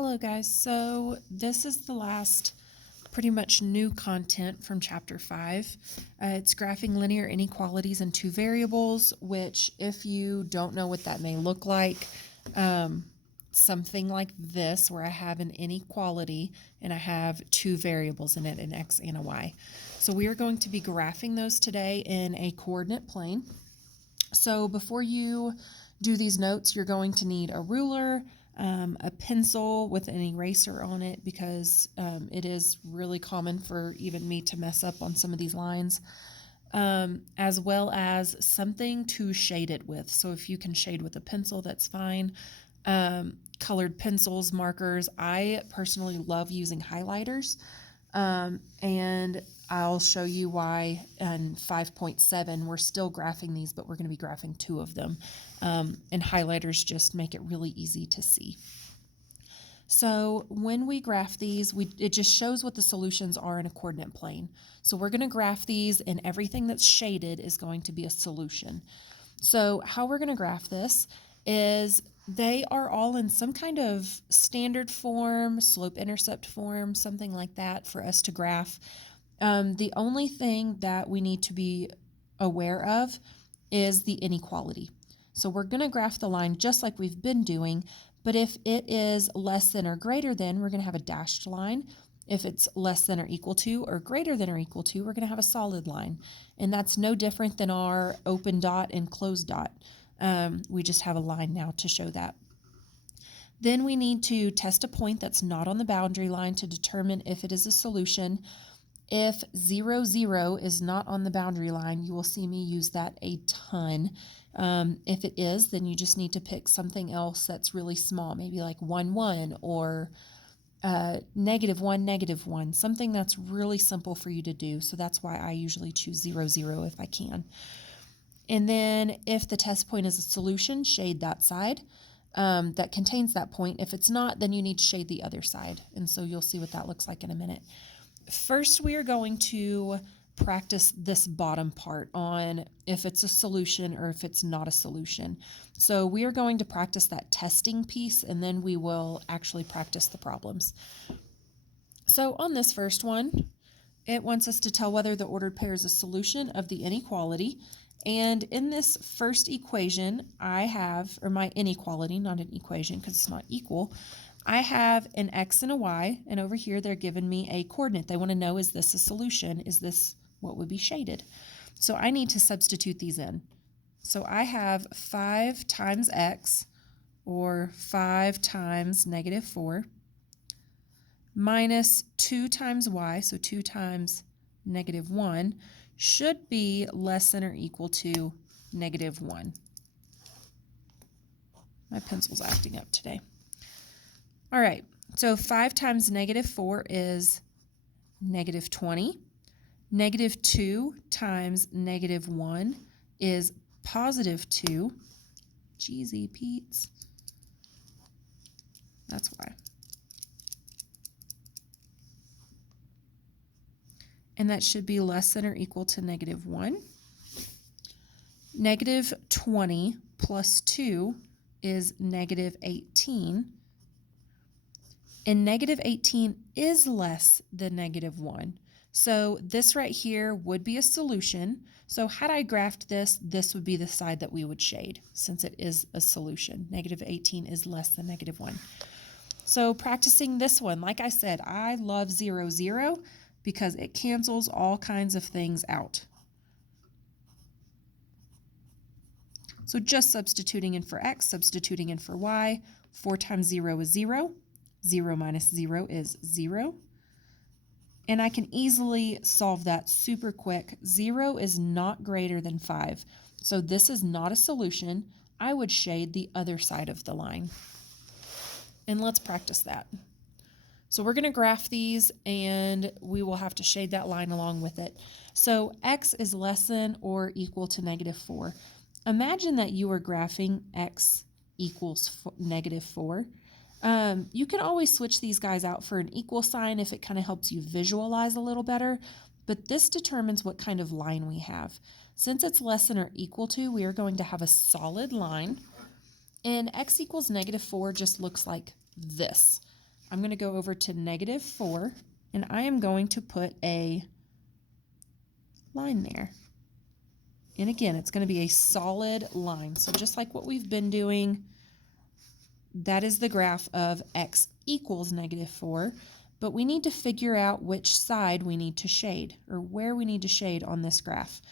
Hello guys, so this is the last pretty much new content from chapter 5. It's graphing linear inequalities in two variables, which if you don't know what that may look like, something like this where I have an inequality and I have two variables in it, an x and a y. So we are going to be graphing those today in a coordinate plane. So before you do these notes, you're going to need a ruler, a pencil with an eraser on it, because it is really common for even me to mess up on some of these lines, as well as something to shade it with. So if you can shade with a pencil, that's fine. Colored pencils, markers. I personally love using highlighters, and I'll show you why in 5.7 we're still graphing these, but we're going to be graphing two of them. And highlighters just make it really easy to see. So when we graph these, it just shows what the solutions are in a coordinate plane. So we're going to graph these, and everything that's shaded is going to be a solution. So how we're going to graph this is they are all in some kind of standard form, slope-intercept form, something like that for us to graph. The only thing that we need to be aware of is the inequality. So we're going to graph the line just like we've been doing, but if it is less than or greater than, we're going to have a dashed line. If it's less than or equal to or greater than or equal to, we're going to have a solid line. And that's no different than our open dot and closed dot. We just have a line now to show that. Then we need to test a point that's not on the boundary line to determine if it is a solution. If 0, 0 is not on the boundary line, you will see me use that a ton. If it is, then you just need to pick something else that's really small, maybe like 1, 1 or -1, -1, something that's really simple for you to do. So that's why I usually choose 0, 0 if I can. And then if the test point is a solution, shade that side that contains that point. If it's not, then you need to shade the other side. And so you'll see what that looks like in a minute. First, we are going to practice this bottom part on if it's a solution or if it's not a solution. So we are going to practice that testing piece, and then we will actually practice the problems. So on this first one, it wants us to tell whether the ordered pair is a solution of the inequality. And in this first equation, I have, or my inequality, not an equation because it's not equal, I have an x and a y, and over here they're giving me a coordinate. They want to know, is this a solution? Is this what would be shaded? So I need to substitute these in. So I have 5 times x, or 5 times -4, minus 2 times y, so 2 times -1, should be less than or equal to -1. My pencil's acting up today. All right, so 5 times -4 is -20. -2 times -1 is +2. Jeezy Pete's. That's why. And that should be less than or equal to -1. -20 plus 2 is -18. And -18 is less than -1. So this right here would be a solution. So had I graphed this, this would be the side that we would shade, since it is a solution. -18 is less than -1. So practicing this one, like I said, I love 0, 0 because it cancels all kinds of things out. So just substituting in for x, substituting in for y. 4 times 0 is 0. 0 minus 0 is 0. And I can easily solve that super quick. 0 is not greater than 5. So this is not a solution. I would shade the other side of the line. And let's practice that. So we're going to graph these, and we will have to shade that line along with it. So x is less than or equal to -4. Imagine that you are graphing x equals -4. You can always switch these guys out for an equal sign if it kind of helps you visualize a little better, but this determines what kind of line we have. Since it's less than or equal to, we are going to have a solid line, and x equals -4 just looks like this. I'm going to go over to -4, and I am going to put a line there. And again, it's going to be a solid line. So just like what we've been doing, that is the graph of x equals -4, but we need to figure out which side we need to shade, or where we need to shade on this graph.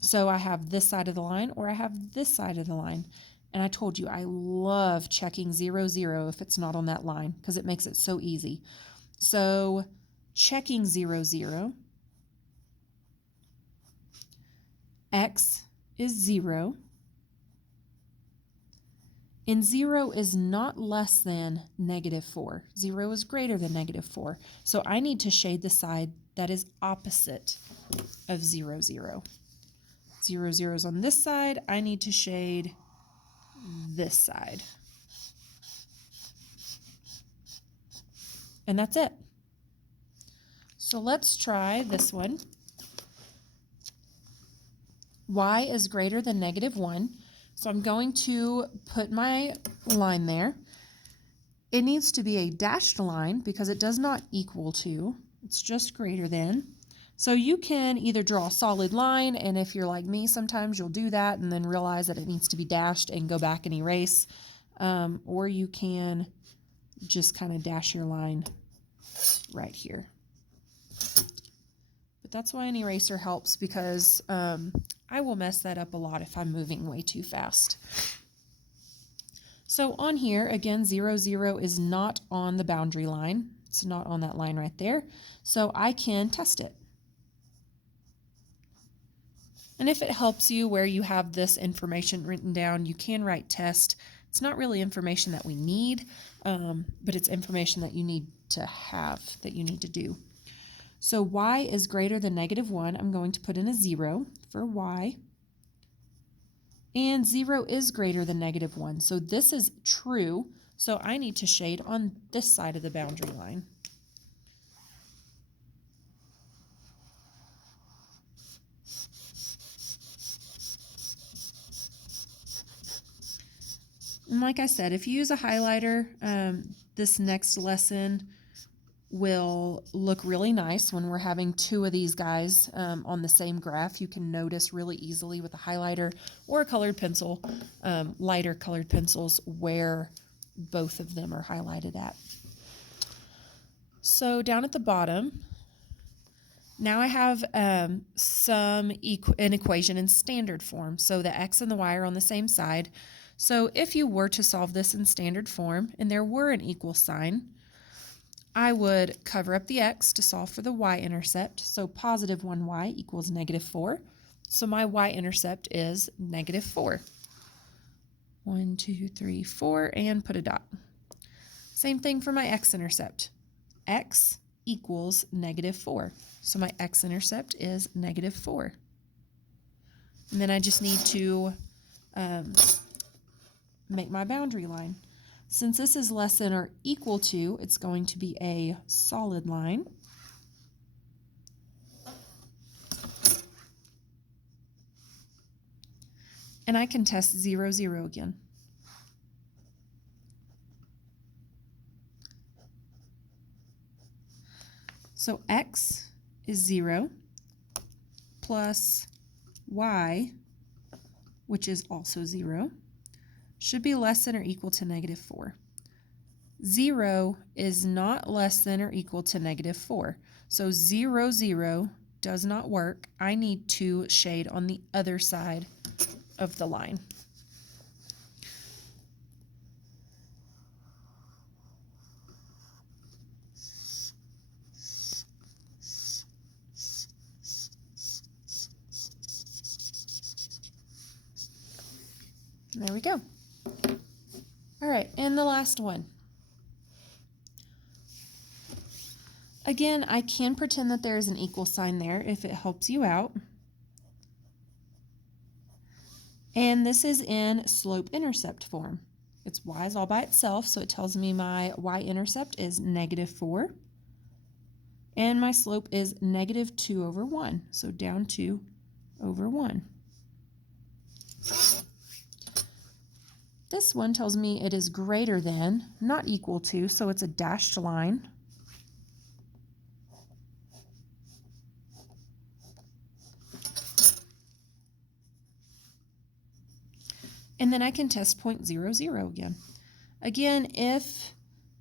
So I have this side of the line, or I have this side of the line. And I told you I love checking 0, 0 if it's not on that line, because it makes it so easy. So checking 0, 0, x is 0, and 0 is not less than -4. 0 is greater than -4. So I need to shade the side that is opposite of 0, 0. 0, 0 is on this side. I need to shade this side. And that's it. So let's try this one. Y is greater than -1. So I'm going to put my line there. It needs to be a dashed line because it does not equal to. It's just greater than. So you can either draw a solid line, and if you're like me, sometimes you'll do that and then realize that it needs to be dashed and go back and erase. Or you can just kind of dash your line right here. But that's why an eraser helps, because I will mess that up a lot if I'm moving way too fast. So on here, again, 0, 0 is not on the boundary line. It's not on that line right there. So I can test it. And if it helps you where you have this information written down, you can write test. It's not really information that we need, but it's information that you need to have, that you need to do. So y is greater than -1. I'm going to put in a 0 for y. And 0 is greater than -1. So this is true. So I need to shade on this side of the boundary line. And like I said, if you use a highlighter, this next lesson will look really nice when we're having two of these guys on the same graph. You can notice really easily with a highlighter or a colored pencil, lighter colored pencils, where both of them are highlighted at. So down at the bottom, now I have an equation in standard form. So the x and the y are on the same side. So if you were to solve this in standard form and there were an equal sign, I would cover up the x to solve for the y-intercept. So positive 1y equals -4. So my y-intercept is -4. 1, 2, 3, 4, and put a dot. Same thing for my x-intercept. X equals -4. So my x-intercept is -4. And then I just need to make my boundary line. Since this is less than or equal to, it's going to be a solid line. And I can test 0, 0 again. So x is 0 plus y, which is also 0, should be less than or equal to -4. 0 is not less than or equal to -4. So 0, 0 does not work. I need to shade on the other side of the line. There we go. All right, and the last one. Again, I can pretend that there is an equal sign there if it helps you out. And this is in slope-intercept form. It's y is all by itself, so it tells me my y-intercept is -4. And my slope is -2/1, so down 2/1. This one tells me it is greater than, not equal to, so it's a dashed line. And then I can test point 0, 0 again. Again, if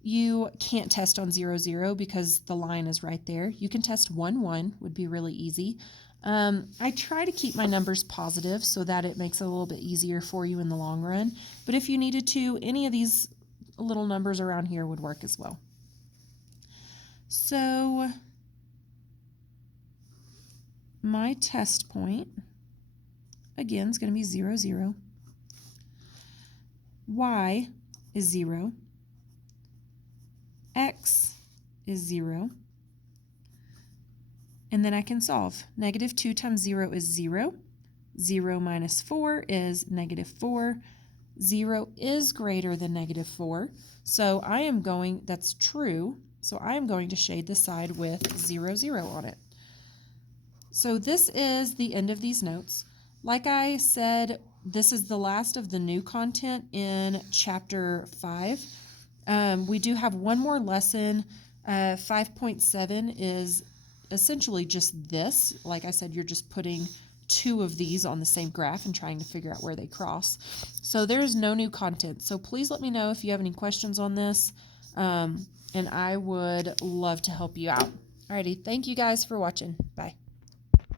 you can't test on 0, 0 because the line is right there, you can test 1, 1 would be really easy. I try to keep my numbers positive so that it makes it a little bit easier for you in the long run. But if you needed to, any of these little numbers around here would work as well. So my test point, again, is going to be 0, 0. Y is 0. X is 0. And then I can solve. Negative 2 times 0 is 0. 0 minus 4 is negative 4. 0 is greater than negative 4. So I am going, that's true, so I am going to shade the side with 0, 0 on it. So this is the end of these notes. Like I said, this is the last of the new content in chapter 5. We do have one more lesson. 5.7 is essentially just this. Like I said, you're just putting two of these on the same graph and trying to figure out where they cross. So there's no new content. So please let me know if you have any questions on this, and I would love to help you out. Alrighty, thank you guys for watching. Bye.